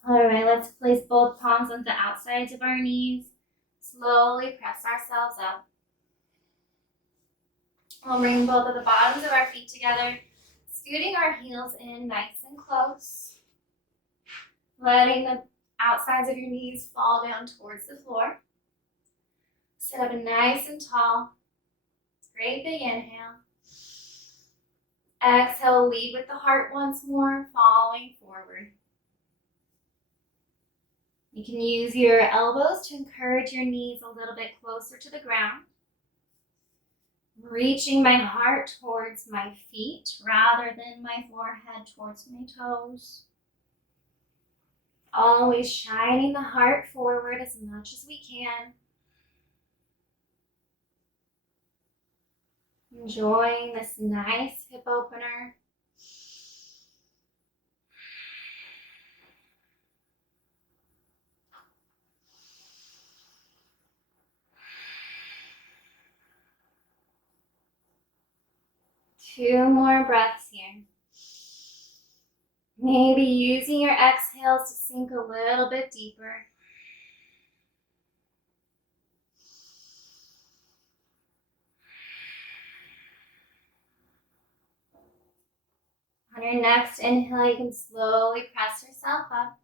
All right, let's place both palms on the outsides of our knees. Slowly press ourselves up. We'll bring both of the bottoms of our feet together, scooting our heels in nice and close. Letting the outsides of your knees fall down towards the floor. Sit up nice and tall. Great big inhale. Exhale, lead with the heart once more, falling forward. You can use your elbows to encourage your knees a little bit closer to the ground. Reaching my heart towards my feet rather than my forehead towards my toes. Always shining the heart forward as much as we can. Enjoying this nice hip opener. Two more breaths here. Maybe using your exhales to sink a little bit deeper. On your next inhale, you can slowly press yourself up.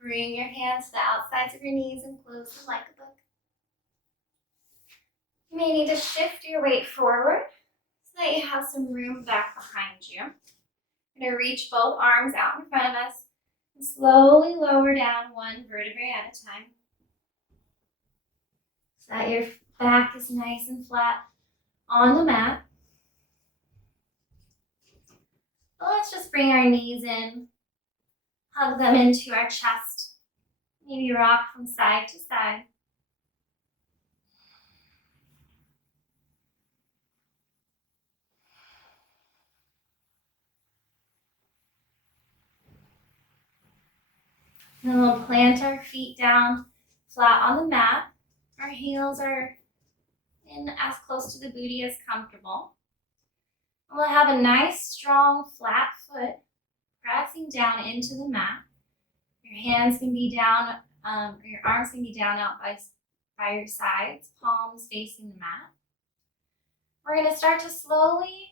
Bring your hands to the outsides of your knees and close them like a book. You may need to shift your weight forward so that you have some room back behind you. You're going to reach both arms out in front of us and slowly lower down one vertebrae at a time so that your back is nice and flat on the mat. Well, let's just bring our knees in, hug them into our chest, maybe rock from side to side. Then we'll plant our feet down flat on the mat. Our heels are in as close to the booty as comfortable. And we'll have a nice, strong, flat foot pressing down into the mat. Your hands can be down, or your arms can be down out by your sides, palms facing the mat. We're going to start to slowly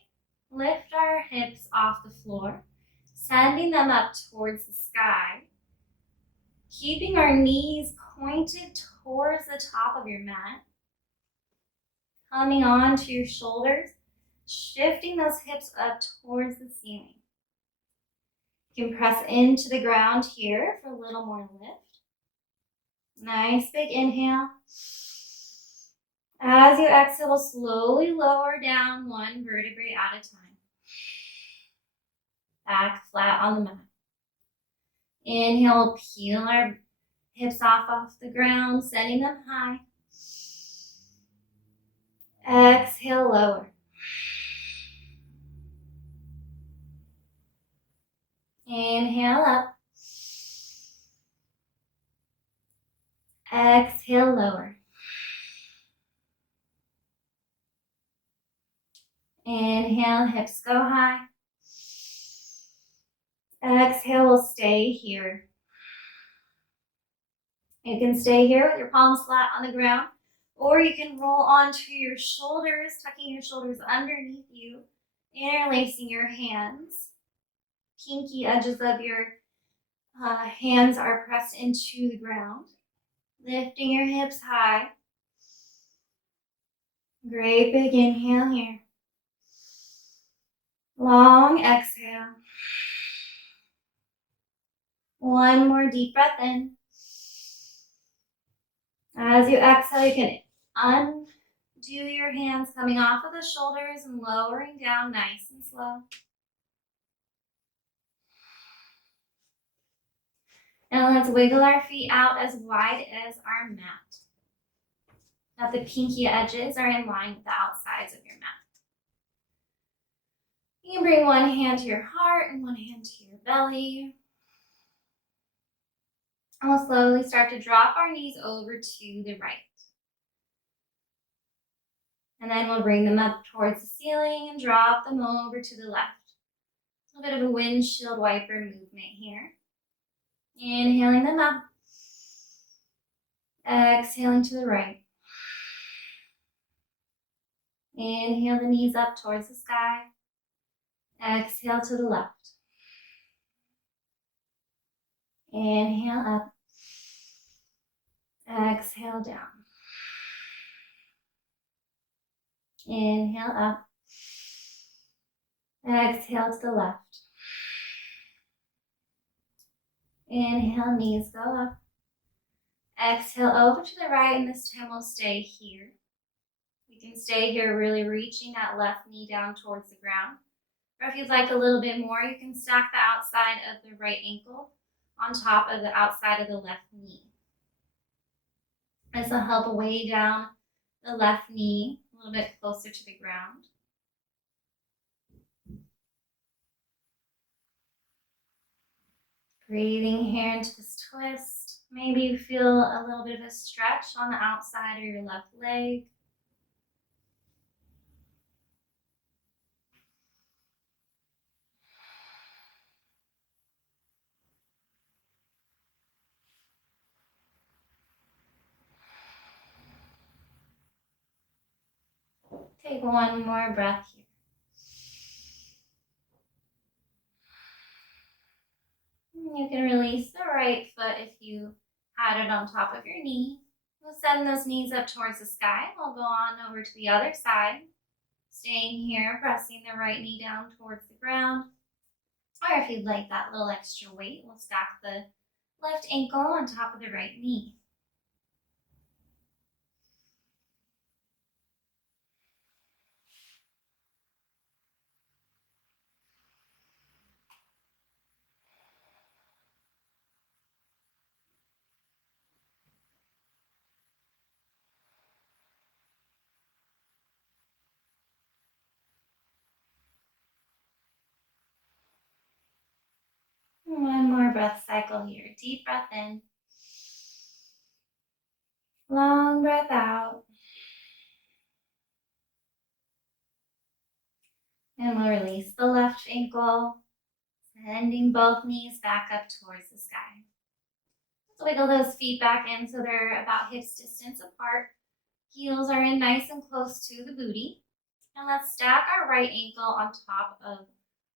lift our hips off the floor, sending them up towards the sky. Keeping our knees pointed towards the top of your mat. Coming onto your shoulders, shifting those hips up towards the ceiling. You can press into the ground here for a little more lift. Nice big inhale. As you exhale, slowly lower down one vertebrae at a time. Back flat on the mat. Inhale, peel our hips off the ground, sending them high. Exhale, lower. Inhale up. Exhale, lower. Inhale, hips go high. Exhale, we'll stay here. You can stay here with your palms flat on the ground, or you can roll onto your shoulders, tucking your shoulders underneath you, interlacing your hands. Pinky edges of your hands are pressed into the ground. Lifting your hips high. Great big inhale here. Long exhale. One more deep breath in. As you exhale, you can undo your hands coming off of the shoulders and lowering down nice and slow. Now let's wiggle our feet out as wide as our mat. Now the pinky edges are in line with the outsides of your mat. You can bring one hand to your heart and one hand to your belly. And we'll slowly start to drop our knees over to the right. And then we'll bring them up towards the ceiling and drop them over to the left. A little bit of a windshield wiper movement here. Inhaling them up. Exhaling to the right. Inhale the knees up towards the sky. Exhale to the left. Inhale up. Exhale down. Inhale up. Exhale to the left. Inhale, knees go up. Exhale over to the right, and this time we'll stay here. You can stay here really reaching that left knee down towards the ground. Or if you'd like a little bit more, you can stack the outside of the right ankle on top of the outside of the left knee. This will help weigh down the left knee a little bit closer to the ground. Breathing here into this twist. Maybe you feel a little bit of a stretch on the outside of your left leg. Take one more breath here. You can release the right foot if you had it on top of your knee. We'll send those knees up towards the sky. We'll go on over to the other side. Staying here, pressing the right knee down towards the ground. Or if you'd like that little extra weight, we'll stack the left ankle on top of the right knee. One more breath cycle here. Deep breath in. Long breath out. And we'll release the left ankle, sending both knees back up towards the sky. Let's wiggle those feet back in so they're about hips distance apart. Heels are in nice and close to the booty. And let's stack our right ankle on top of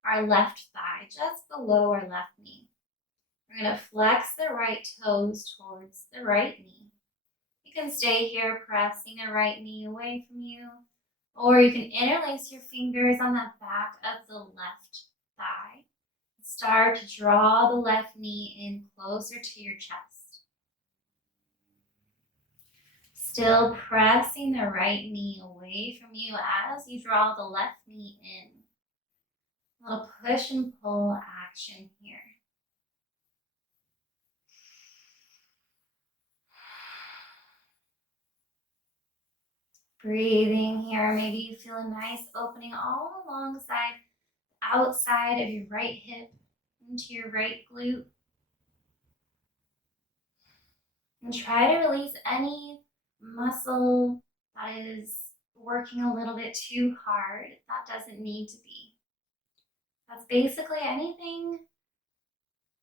our left thigh, just below our left knee. We're going to flex the right toes towards the right knee. You can stay here pressing the right knee away from you, or you can interlace your fingers on the back of the left thigh. Start to draw the left knee in closer to your chest. Still pressing the right knee away from you as you draw the left knee in. A little push and pull action here. Breathing here, maybe you feel a nice opening all alongside the outside of your right hip into your right glute. And try to release any muscle that is working a little bit too hard. That doesn't need to be. That's basically anything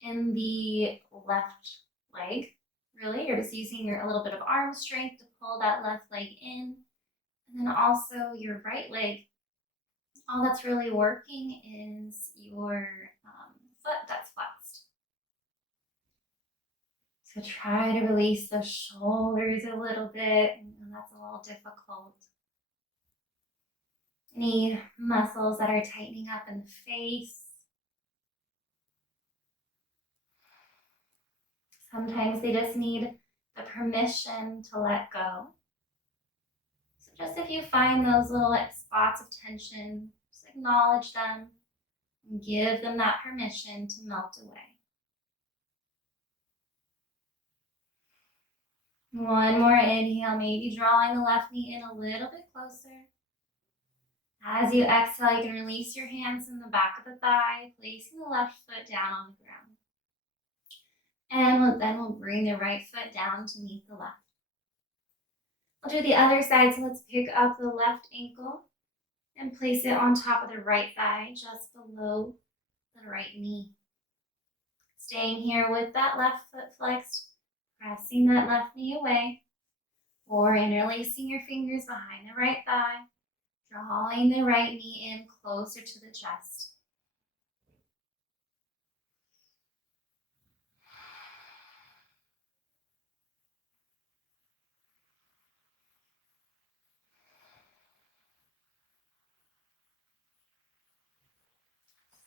in the left leg, really. You're just using a little bit of arm strength to pull that left leg in. And then also your right leg. All that's really working is your foot that's flexed. So try to release the shoulders a little bit, and that's a little difficult. Any muscles that are tightening up in the face. Sometimes they just need the permission to let go. So just if you find those little spots of tension, just acknowledge them and give them that permission to melt away. One more inhale, maybe drawing the left knee in a little bit closer. As you exhale, you can release your hands in the back of the thigh, placing the left foot down on the ground. And then we'll bring the right foot down to meet the left. We'll do the other side, so let's pick up the left ankle and place it on top of the right thigh, just below the right knee. Staying here with that left foot flexed, pressing that left knee away, or interlacing your fingers behind the right thigh, drawing the right knee in closer to the chest.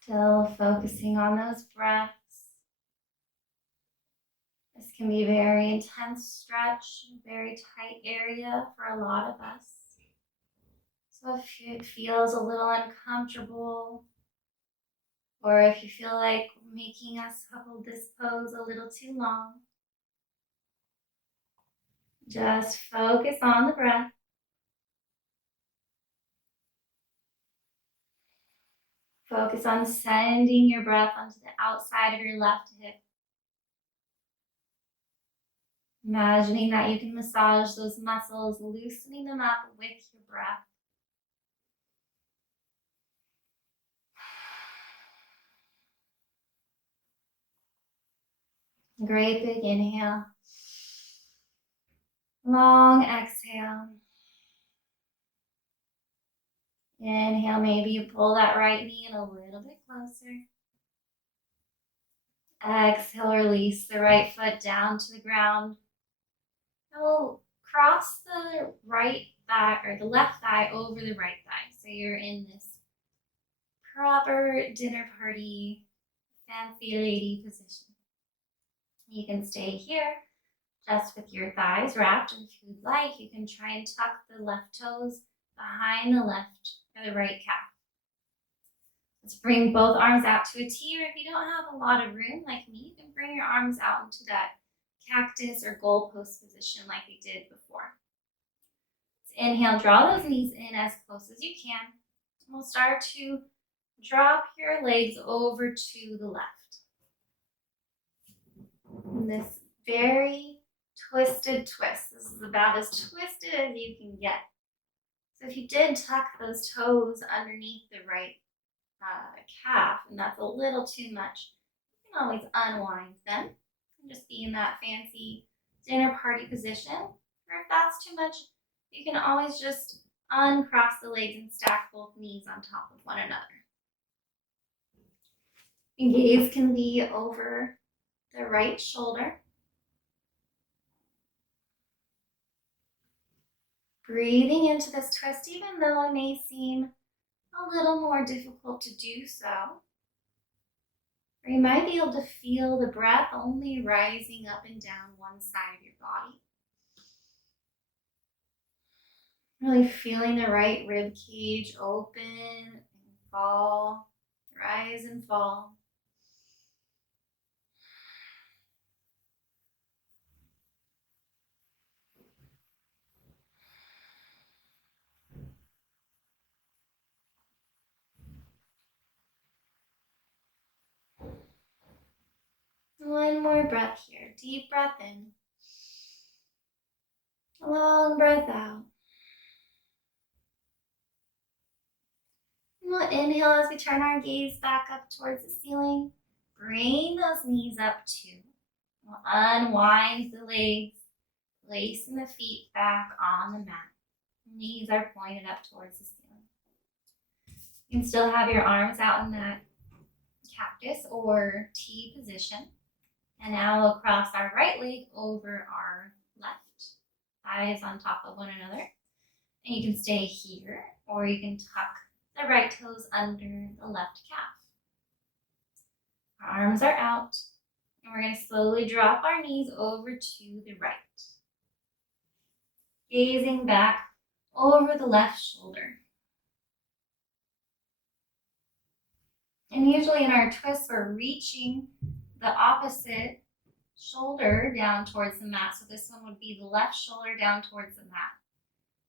Still focusing on those breaths. This can be a very intense stretch, very tight area for a lot of us. So if it feels a little uncomfortable, or if you feel like making us hold this pose a little too long, just focus on the breath. Focus on sending your breath onto the outside of your left hip. Imagining that you can massage those muscles, loosening them up with your breath. Great big inhale. Long exhale. Inhale, maybe you pull that right knee in a little bit closer. Exhale, release the right foot down to the ground. And we'll cross the right thigh or the left thigh over the right thigh. So you're in this proper dinner party, fancy lady position. You can stay here just with your thighs wrapped, and if you'd like, you can try and tuck the left toes behind the left or the right calf. Let's bring both arms out to a T, or if you don't have a lot of room like me, you can bring your arms out into that cactus or goalpost position like we did before. Let's inhale, draw those knees in as close as you can. We'll start to drop your legs over to the left. And this very twisted twist. This is about as twisted as you can get. So if you did tuck those toes underneath the right calf, and that's a little too much, you can always unwind them and just be in that fancy dinner party position. Or if that's too much, you can always just uncross the legs and stack both knees on top of one another. And gaze can be over the right shoulder. Breathing into this twist, even though it may seem a little more difficult to do so. Or you might be able to feel the breath only rising up and down one side of your body. Really feeling the right rib cage open and fall, rise and fall. One more breath here. Deep breath in. Long breath out. We'll inhale as we turn our gaze back up towards the ceiling. Bring those knees up too. We'll unwind the legs, placing the feet back on the mat. Knees are pointed up towards the ceiling. You can still have your arms out in that cactus or T position. And now we'll cross our right leg over our left. Thighs on top of one another. And you can stay here, or you can tuck the right toes under the left calf. Our arms are out, and we're going to slowly drop our knees over to the right. Gazing back over the left shoulder. And usually in our twists, we're reaching the opposite shoulder down towards the mat. So this one would be the left shoulder down towards the mat.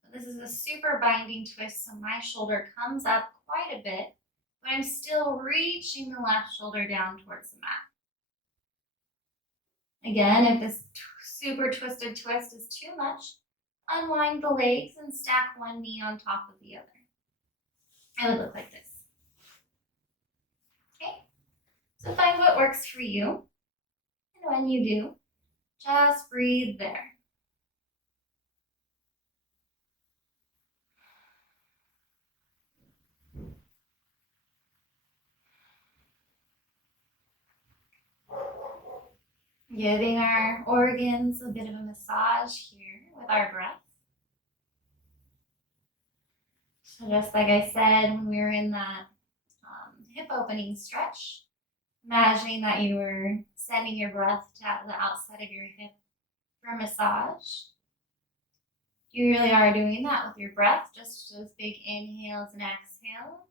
But this is a super binding twist, so my shoulder comes up quite a bit, but I'm still reaching the left shoulder down towards the mat. Again, if this super twisted twist is too much, unwind the legs and stack one knee on top of the other. It would look like this. Okay, so find what works for you. And when you do, just breathe there. Giving our organs a bit of a massage here with our breath. So just like I said, when we were in that hip opening stretch, imagining that you were sending your breath to the outside of your hip for a massage. You really are doing that with your breath, just those big inhales and exhales.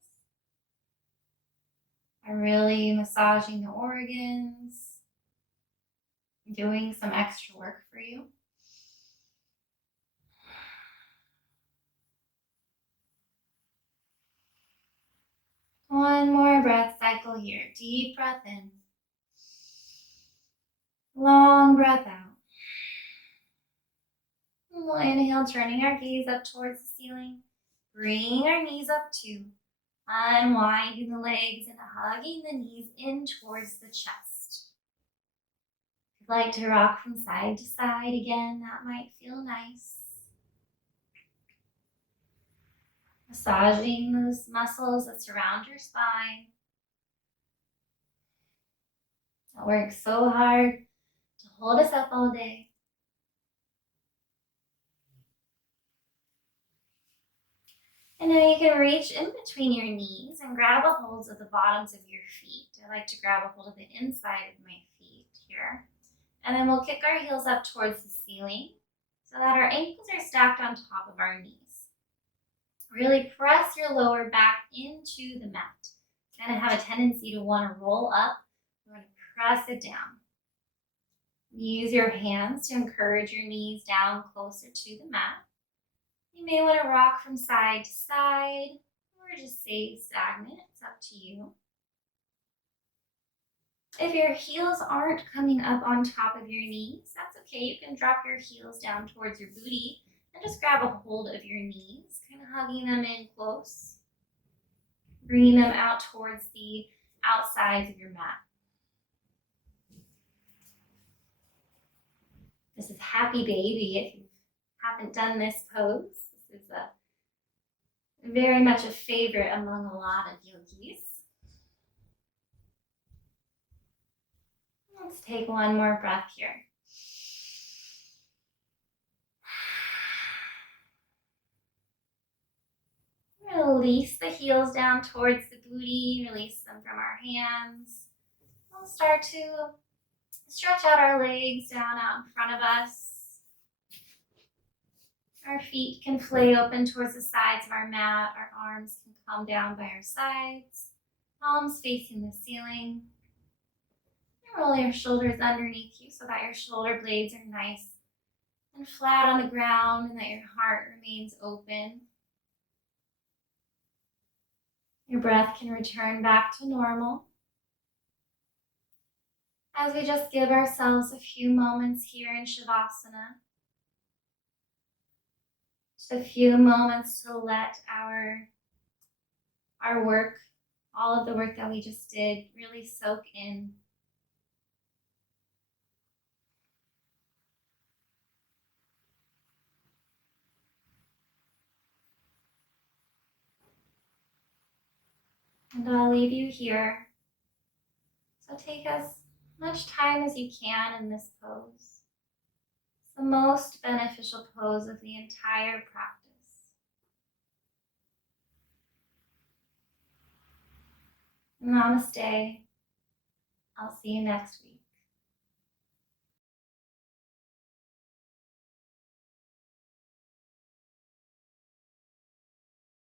Are really massaging the organs, doing some extra work for you. One more breath cycle here. Deep breath in. Long breath out. And we'll inhale, turning our gaze up towards the ceiling. Bring our knees up too. Unwinding the legs and hugging the knees in towards the chest. If you'd like to rock from side to side again, that might feel nice. Massaging those muscles that surround your spine. I work so hard to hold us up all day. And now you can reach in between your knees and grab a hold of the bottoms of your feet. I like to grab a hold of the inside of my feet here. And then we'll kick our heels up towards the ceiling so that our ankles are stacked on top of our knees. Really press your lower back into the mat. It's going to have a tendency to want to roll up. You want to press it down. Use your hands to encourage your knees down closer to the mat. You may want to rock from side to side or just stay stagnant. It's up to you. If your heels aren't coming up on top of your knees, that's okay. You can drop your heels down towards your booty and just grab a hold of your knees, kind of hugging them in close, bringing them out towards the outsides of your mat. This is Happy Baby. If you haven't done this pose, this is very much a favorite among a lot of yogis. Let's take one more breath here. Release the heels down towards the booty, release them from our hands. We'll start to stretch out our legs down out in front of us. Our feet can flay open towards the sides of our mat. Our arms can come down by our sides. Palms facing the ceiling. And roll your shoulders underneath you so that your shoulder blades are nice and flat on the ground and that your heart remains open. Your breath can return back to normal. As we just give ourselves a few moments here in Shavasana. Just a few moments to let our our work, all of the work that we just did, really soak in. And I'll leave you here. So take as much time as you can in this pose. It's the most beneficial pose of the entire practice. Namaste. I'll see you next week.